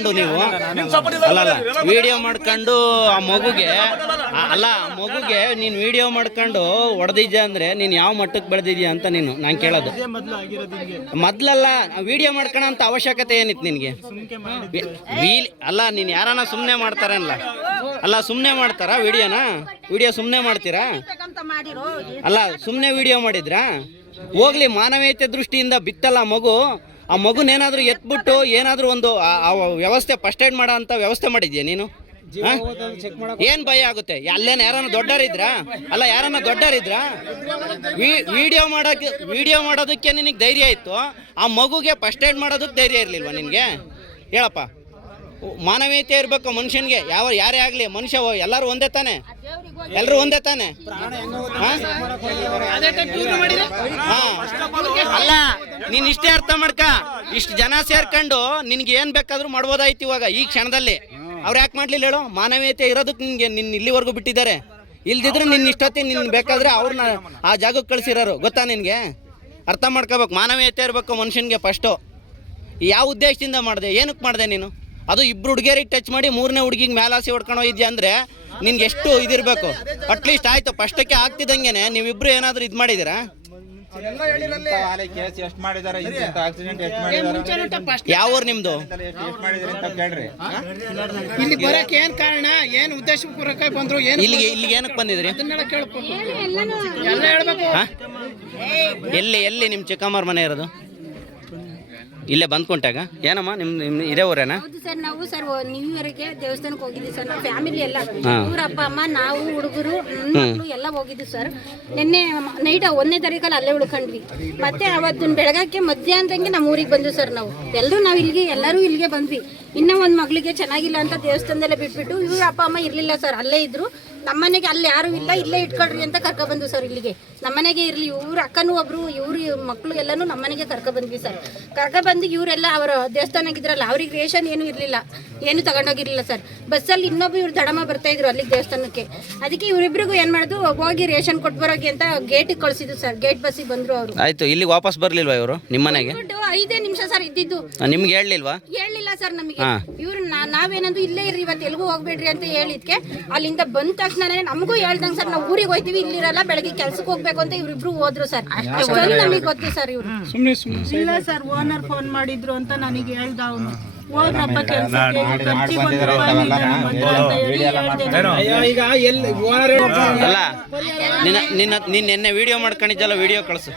ಮಾಡ್ಕೊಂಡು ನೀವು ಅಲ್ಲ ವಿಡಿಯೋ ಮಾಡ್ಕೊಂಡು ಆ ಮಗುಗೆ ನೀನು ವಿಡಿಯೋ ಮಾಡ್ಕೊಂಡು ಹೊಡೆದಿದ್ಯಾ ಅಂದ್ರೆ ನೀನು ಯಾವ ಮಟ್ಟಕ್ಕೆ ಬೆಳೆದಿದ್ಯಾ ಅಂತ ನಾನು ಕೇಳೋದು. ಮೊದ್ಲಲ್ಲ ವಿಡಿಯೋ ಮಾಡ್ಕೊಳ ಅಂತ ಅವಶ್ಯಕತೆ ಏನಿತ್ತು ನಿನಗೆ? ಅಲ್ಲ ನೀನು ಯಾರನ್ನ ಸುಮ್ಮನೆ ಮಾಡ್ತಾರಲ್ಲ, ಸುಮ್ಮನೆ ಮಾಡ್ತಾರಾ ವಿಡಿಯೋ ಸುಮ್ಮನೆ ಮಾಡ್ತೀರಾ? ಅಲ್ಲ ಸುಮ್ಮನೆ ವಿಡಿಯೋ ಮಾಡಿದ್ರಾ? ಹೋಗ್ಲಿ, ಮಾನವೀಯತೆ ದೃಷ್ಟಿಯಿಂದ ಬಿತ್ತಲ್ಲ ಆ ಮಗುನೇನಾದ್ರೂ ಎತ್ಬಿಟ್ಟು ಏನಾದ್ರೂ ಒಂದು ವ್ಯವಸ್ಥೆ ಫಸ್ಟ್ ಏಡ್ ಮಾಡೋ ಅಂತ ವ್ಯವಸ್ಥೆ ಮಾಡಿದ್ಯಾ ನೀನು? ಏನ್ ಭಯ ಆಗುತ್ತೆ? ಅಲ್ಲೇನ ಯಾರನ್ನ ದೊಡ್ಡರಿದ್ರಾ? ವಿಡಿಯೋ ಮಾಡೋದಕ್ಕೆ ನಿನಗೆ ಧೈರ್ಯ ಇತ್ತು, ಆ ಮಗುಗೆ ಫಸ್ಟ್ ಏಡ್ ಮಾಡೋದಕ್ಕೆ ಧೈರ್ಯ ಇರ್ಲಿಲ್ವಾ ನಿನ್ಗೆ? ಹೇಳಪ್ಪ. ಮಾನವೀಯತೆ ಇರ್ಬೇಕು ಮನುಷ್ಯನ್ಗೆ, ಯಾರೇ ಆಗ್ಲಿ ಮನುಷ್ಯ ಎಲ್ಲರೂ ಒಂದೇ ತಾನೆ? ಎಲ್ರು ಒಂದೇ ತಾನೆ? ಅಲ್ಲ ನೀನ್ ಇಷ್ಟೇ ಅರ್ಥ ಮಾಡ್ಕ, ಇಷ್ಟು ಜನ ಸೇರ್ಕೊಂಡು ನಿನ್ಗೆ ಏನ್ ಬೇಕಾದ್ರೂ ಮಾಡ್ಬೋದಾಯ್ತು ಇವಾಗ ಈ ಕ್ಷಣದಲ್ಲಿ. ಅವ್ರು ಯಾಕೆ ಮಾಡ್ಲಿಲ್ಲ ಹೇಳು? ಮಾನವೀಯತೆ ಇರೋದಕ್ಕೆ ನಿನ್ನ ಇಲ್ಲಿವರೆಗೂ ಬಿಟ್ಟಿದ್ದಾರೆ. ಇಲ್ದಿದ್ರೆ ನಿನ್ನ ಇಷ್ಟೊತ್ತಿ ನಿನ್ ಬೇಕಾದ್ರೆ ಅವ್ರನ್ನ ಆ ಜಾಗಕ್ಕೆ ಕಳ್ಸಿರೋರು, ಗೊತ್ತಾ ನಿನ್ಗೆ? ಅರ್ಥ ಮಾಡ್ಕೋಬೇಕು, ಮಾನವೀಯತೆ ಇರಬೇಕು ಮನುಷ್ಯನ್ಗೆ ಫಸ್ಟು. ಯಾವ ಉದ್ದೇಶದಿಂದ ಮಾಡಿದೆ, ಏನಕ್ಕೆ ಮಾಡಿದೆ ನೀನು? ಅದು ಇಬ್ರು ಹುಡುಗಿಯರಿಗೆ ಟಚ್ ಮಾಡಿ ಮೂರನೇ ಹುಡುಗಿಗೆ ಮೇಲಾಸಿ ಹೊಡ್ಕೊಂಡು ಹೋಗಿದ್ಯಾ ಅಂದ್ರೆ ನಿನ್ಗೆ ಎಷ್ಟು ಇದಿರ್ಬೇಕು? ಅಟ್ಲೀಸ್ಟ್ ಆಯ್ತು ಫಸ್ಟಕ್ಕೆ ಆಗ್ತಿದ್ದಂಗೆನೆ ನೀವಿಬ್ರು ಏನಾದ್ರು ಇದು ಮಾಡಿದ್ದೀರಾ? ಯಾವ ಊರು ನಿಮ್ದು? ಇಲ್ಲಿ ಬರಕ್ಕೆ ಏನ್ ಕಾರಣ, ಏನ್ ಉದ್ದೇಶ ಪೂರ್ವಕ ಬಂದ್ರು? ಇಲ್ಲಿಗೆ ಏನಕ್ಕೆ ಬಂದಿದ್ರಿ? ಎಲ್ಲಿ ನಿಮ್ ಚಿಕ್ಕಮ್ಮರ ಮನೆ ಇರೋದು? ಇಲ್ಲೇ ಬಂದ್ಕೊಂಟಾಗ ಏನಮ್ಮ ನಿಮ್ಮ ಇದೇ ಊರೇನಾ? ಹೌದು ಸರ್, ನಾವು ನ್ಯೂ ಇಯರ್ಗೆ ದೇವಸ್ಥಾನಕ್ಕೆ ಹೋಗಿದ್ವಿ ಸರ್. ನಮ್ಮ ಫ್ಯಾಮಿಲಿ ಎಲ್ಲ, ಇವ್ರ ಅಪ್ಪ ಅಮ್ಮ, ನಾವು ಹುಡುಗರು ಮಕ್ಕಳು ಎಲ್ಲ ಹೋಗಿದ್ವಿ ಸರ್. ನಿನ್ನೆ ನೈಟ್ 1ನೇ ತಾರೀಕಲ್ಲಿ ಅಲ್ಲೇ ಉಳ್ಕೊಂಡ್ವಿ. ಮತ್ತೆ ಅವತ್ತು ಬೆಳಗಕ್ಕೆ ಮಧ್ಯಾಹ್ನದಂಗೆ ನಮ್ಮ ಊರಿಗೆ ಬಂದ್ವಿ ಸರ್. ಎಲ್ಲರೂ ಇಲ್ಲಿಗೆ ಬಂದ್ವಿ. ಇನ್ನೂ ಒಂದು ಮಗಳಿಗೆ ಚೆನ್ನಾಗಿಲ್ಲ ಅಂತ ದೇವಸ್ಥಾನದಲ್ಲೇ ಬಿಟ್ಬಿಟ್ಟು ಇವ್ರ ಅಪ್ಪ ಅಮ್ಮ ಇರಲಿಲ್ಲ ಸರ್, ಅಲ್ಲೇ ಇದ್ರು. ನಮ್ಮನೆಗೆ ಅಲ್ಲಿ ಯಾರು ಇಲ್ಲ, ಇಲ್ಲೇ ಇಟ್ಕೊಳ್ರಿ ಅಂತ ಕರ್ಕೊಬಂದ್ವಿ ಸರ್. ಇಲ್ಲಿಗೆ ನಮ್ಮನೆಗೆ ಇರಲಿ, ಇವ್ರ ಅಕ್ಕನೂ ಒಬ್ರು, ಇವ್ರ ಮಕ್ಕಳು ಎಲ್ಲನೂ ನಮ್ಮನೆಗೆ ಕರ್ಕೊಬಂದ್ವಿ ಸರ್. ಕರ್ಕೊಬಂದು ಇವರೆಲ್ಲ ಅವರ ದೇವಸ್ಥಾನಕ್ಕಿದ್ರಲ್ಲ, ಅವ್ರಿಗೆ ರೇಷನ್ ಏನೂ ಇರಲಿಲ್ಲ, ಏನು ತಗೊಂಡೋಗಿರಲಿಲ್ಲ ಸರ್. ಬಸ್ಸಲ್ಲಿ ಇವ್ರು ದಡಮ್ಮ ಬರ್ತಾ ಇದ್ರು ಅಲ್ಲಿಗೆ ದೇವಸ್ಥಾನಕ್ಕೆ. ಅದಕ್ಕೆ ಇವರಿಬ್ರಿಗೂ ಏನು ಮಾಡೋದು, ಹೋಗಿ ರೇಷನ್ ಕೊಟ್ಟು ಬರೋಗಿ ಅಂತ ಗೇಟಿಗೆ ಕಳಿಸಿದ್ರು ಸರ್. ಗೇಟ್ ಬಸ್ಸಿಗೆ ಬಂದ್ರು ಅವರು. ಆಯ್ತು, ಇಲ್ಲಿಗೆ ವಾಪಸ್ ಬರ್ಲಿಲ್ವಾ ಇವರು ನಿಮ್ಮ ಮನೆಗೆ? 5 ನಿಮಿಷ ಸರ್ ಇದ್ದಿದ್ದು. ನಿಮ್ಗೆ ಹೇಳಿಲ್ವಾ? ಹೇಳಿಲ್ಲ ಸರ್ ನಮಗೆ. ಇವ್ರು ನಾವೇನಂದು ಇಲ್ಲೇ ಇರ್ರಿ, ಇವತ್ತು ಎಲ್ಗೂ ಹೋಗ್ಬೇಡ್ರಿ ಅಂತ ಹೇಳಿದ್ಕೆ ಅಲ್ಲಿಂದ ಬಂದ ತಕ್ಷಣ ನಮಗೂ ಹೇಳ್ದಂಗೆ ಸರ್, ನಾವು ಊರಿಗೆ ಹೋಗ್ತೀವಿ, ಇಲ್ಲಿರಲ್ಲ, ಬೆಳಗ್ಗೆ ಕೆಲ್ಸಕ್ಕೆ ಹೋಗ್ಬೇಕು ಅಂತ ಇವ್ರಿಬ್ರು ಹೋದ್ರು ಸರ್. ಅಷ್ಟೊಂದು ನಮಗೆ ಗೊತ್ತು ಸರ್. ಇವ್ರು ಇಲ್ಲ ಸರ್, ಓನರ್ ಫೋನ್ ಮಾಡಿದ್ರು ಅಂತ ನನಗೆ ಹೇಳ್ದ ಅವನು. ಹೋಗ್ರಪ್ಪ ಕೆಲ್ಸಕ್ಕೆ, ಖರ್ಚಿಗೆ ಅಲ್ಲ ನಿನ್ನೆ ವಿಡಿಯೋ ಮಾಡ್ಕೊಂಡಿದ್ದಲ್ಲ, ವಿಡಿಯೋ ಕಳಿಸು.